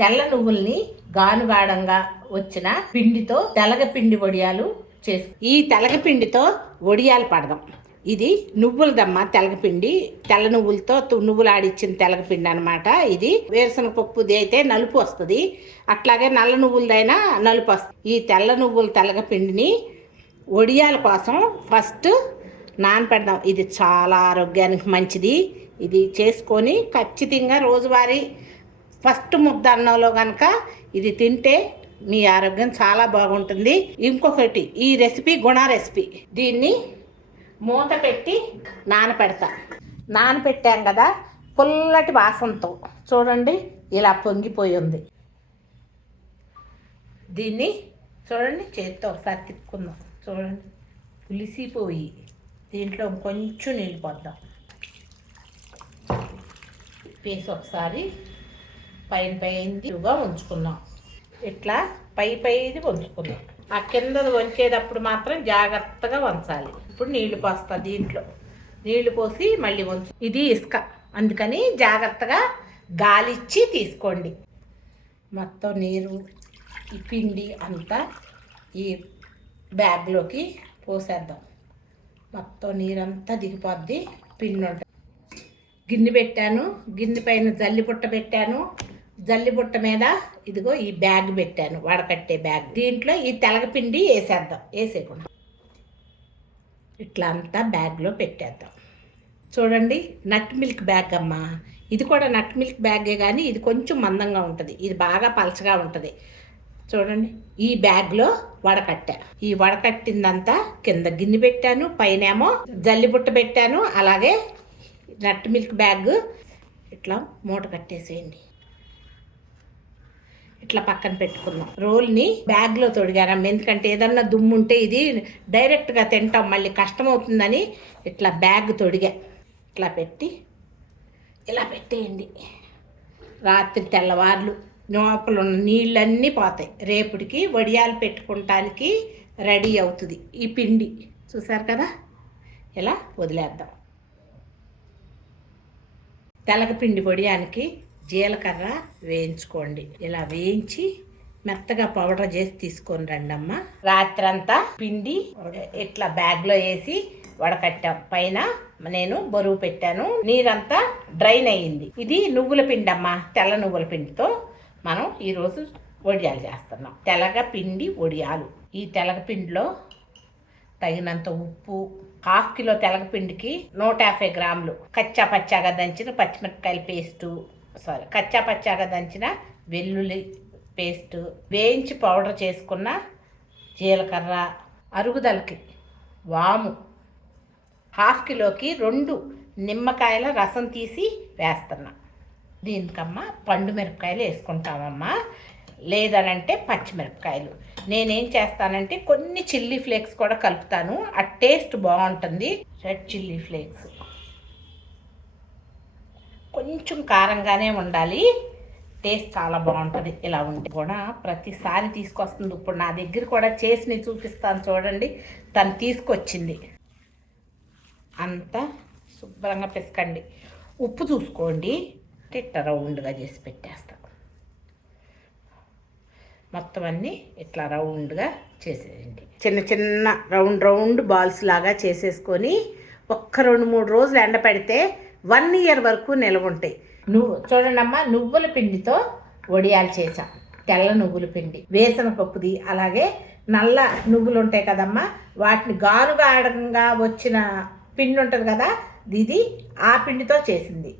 తెల్ల నువ్వుల్ని గానుగాడంగా వచ్చిన పిండితో తెలగపిండి వడియాలు చేసు ఈ తెలగపిండితో వడియాలు పడదాం. ఇది నువ్వులదమ్మ తెలగపిండి తెల్ల నువ్వులతో తు- నువ్వులు ఆడిచ్చిన తెలగపిండి అనమాట ఇది. వేరుశనగ పప్పుది అయితే నలుపు వస్తుంది. అట్లాగే నల్ల నువ్వులదైనా నలుపు వస్తుంది. ఈ తెల్ల నువ్వుల తెలగపిండిని వడియాల కోసం ఫస్ట్ నానపెడదాం. ఇది చాలా ఆరోగ్యానికి మంచిది. ఇది చేసుకొని ఖచ్చితంగా రోజువారీ ఫస్ట్ ముద్ద అన్నంలో కనుక ఇది తింటే మీ ఆరోగ్యం చాలా బాగుంటుంది. ఇంకొకటి ఈ రెసిపీ గుణ రెసిపీ. దీన్ని మూత పెట్టి నానపెడతా. నానపెట్టాం కదా పుల్లటి వాసనతో చూడండి ఇలా పొంగిపోయి ఉంది దీన్ని చూడండి చేత్తో ఒకసారి తిప్పుకుందాం. చూడండి పులిసిపోయి. దీంట్లో కొంచెం నీళ్ళు పోద్దాం. వేసి ఒకసారి పైన పైనదిగా ఉంచుకున్నాం. ఇట్లా పై పైది వంచుకున్నాం ఆ కిందది వంచేటప్పుడు మాత్రం జాగ్రత్తగా వంచాలి. ఇప్పుడు నీళ్ళు పోస్తా దీంట్లో. నీళ్ళు పోసి మళ్ళీ వంచు ఇది ఇసుక. అందుకని జాగ్రత్తగా గాలిచ్చి తీసుకోండి. మొత్తం నీరు ఈ పిండి అంతా ఈ బ్యాగ్లోకి పోసేద్దాం. మొత్తం నీరంతా దిగిపోద్ది. పిండి ఉంటుంది. గిన్నె పెట్టాను. గిన్నె పైన జల్లి పుట్ట పెట్టాను. జల్లి బుట్ట మీద ఇదిగో ఈ బ్యాగ్ పెట్టాను వడకట్టే బ్యాగ్. దీంట్లో ఈ తెలగపిండి వేసేద్దాం వేసేయకుండా. ఇట్లా అంతా బ్యాగ్లో పెట్టేద్దాం. చూడండి నట్ మిల్క్ బ్యాగ్ అమ్మా. ఇది కూడా నట్ మిల్క్ బ్యాగే కానీ ఇది కొంచెం మందంగా ఉంటుంది. ఇది బాగా పలచగా ఉంటుంది. చూడండి ఈ బ్యాగ్లో వడకట్టా. ఈ వడకట్టిందంతా కింద గిన్నె పెట్టాను పైనేమో జల్లిబుట్ట పెట్టాను అలాగే నట్ మిల్క్ బ్యాగ్. ఇట్లా మూట కట్టేసేయండి. ఇట్లా పక్కన పెట్టుకున్నాం రోల్ని బ్యాగ్లో తొడిగారం ఎందుకంటే ఏదన్నా దుమ్ము ఉంటే ఇది డైరెక్ట్గా తింటాం. మళ్ళీ కష్టం అవుతుందని ఇట్లా బ్యాగ్ తొడిగా ఇట్లా పెట్టి ఇలా పెట్టేయండి. రాత్రి తెల్లవార్లు లోపల ఉన్న నీళ్ళన్నీ పోతాయి. రేపటికి వడియాలు పెట్టుకుంటానికి రెడీ అవుతుంది ఈ పిండి. చూసారు కదా? ఇలా వదిలేద్దాం. తెలగపిండి వడియానికి జీలకర్ర వేయించుకోండి. ఇలా వేయించి మెత్తగా పౌడర్ చేసి తీసుకొని రండమ్మ. రాత్రంతా పిండి ఇట్లా బ్యాగ్లో వేసి వడకట్టాం. పైన నేను బరువు పెట్టాను. నీరంతా డ్రైన్ అయ్యింది. ఇది నువ్వుల పిండి అమ్మ తెల్ల నువ్వుల పిండితో మనం ఈరోజు వడియాలు చేస్తున్నాం. తెలగ పిండి వడియాలు. ఈ తెలగ పిండిలో తగినంత ఉప్పు హాఫ్ కిలో తెలగపిండికి నూట యాభై గ్రాములు కచ్చా పచ్చాగా దంచిన పచ్చిమిరపకాయల పేస్టు సారీ కచ్చా పచ్చాగా దంచిన వెల్లుల్లి పేస్టు వేయించి పౌడర్ చేసుకున్న జీలకర్ర అరుగుదలకి వాము హాఫ్ కిలోకి రెండు నిమ్మకాయల రసం తీసి వేస్తున్నా. దీనికమ్మా పండు మిరపకాయలు వేసుకుంటామమ్మా. లేదనంటే పచ్చిమిరపకాయలు. నేనేం చేస్తానంటే కొన్ని చిల్లీ ఫ్లేక్స్ కూడా కలుపుతాను. ఆ టేస్ట్ బాగుంటుంది. Red chilli flakes. కొంచెం కారంగానే ఉండాలి. టేస్ట్ చాలా బాగుంటుంది. ఇలా ఉంటే కూడా ప్రతిసారి తీసుకొస్తుంది. ఇప్పుడు నా దగ్గర కూడా చేసి చూపిస్తాను చూడండి. తను తీసుకొచ్చింది. అంతా శుభ్రంగా పిసకండి. ఉప్పు చూసుకోండి. ఇట్ట రౌండ్గా చేసి పెట్టేస్తా. మొత్తం అన్నీ ఇట్లా రౌండ్గా చేసేయండి. చిన్న చిన్న రౌండ్ రౌండ్ బాల్స్ లాగా చేసేసుకొని ఒక్క రెండు మూడు రోజులు ఎండ పెడితే వన్ ఇయర్ వరకు నిల్వ ఉంటాయి. నువ్వు చూడండమ్మా నువ్వుల పిండితో వడియాలు చేసాం తెల్ల నువ్వుల పిండి వేసిన పప్పుది అలాగే నల్ల నువ్వులు ఉంటాయి కదమ్మా వాటిని గానుగా ఆడంగా వచ్చిన పిండి ఉంటుంది కదా ఇది ఆ పిండితో చేసింది.